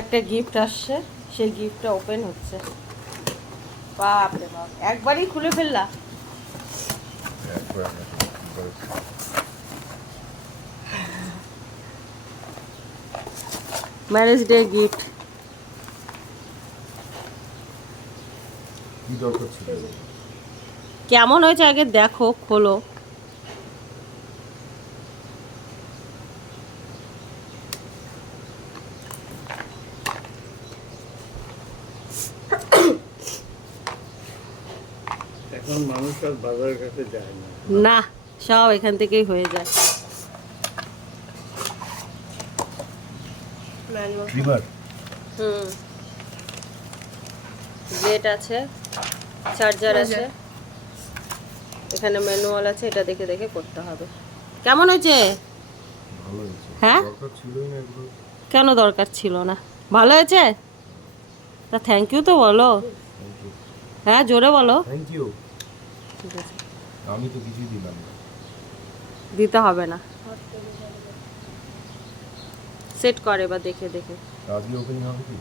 একটা গিফট আসছে, সেই গিফটটা ওপেন হচ্ছে। বাপ রে বাপ, একবারই খুলে ফেললা? Marriage day gift. কি দরকার ছিল? কেমন হয়েছে আগে দেখো, খোলো। এখন মানুষ আর বাজারের কাছে যায় না। না, সব এখান থেকেই হয়ে যায়। ট্রিমার। হুম, ব্লেড আছে, চার্জার আছে, এখানে ম্যানুয়াল আছে, এটা দেখে দেখে করতে হবে। কেমন হয়েছে? ভালো হয়েছে। হ্যাঁ? দরকার ছিলই না এগুলো। কেন দরকার ছিল না? ভালো হয়েছে? তা থ্যাংক ইউ তো বলো। Thank you. হ্যাঁ, জোরে বলো। Thank you. ঠিক আছে, আমি তো কিছুই দিলাম না। দিতে হবে না। সেট করে বা দেখে দেখে। আজকে ওপেনিং হবে কি?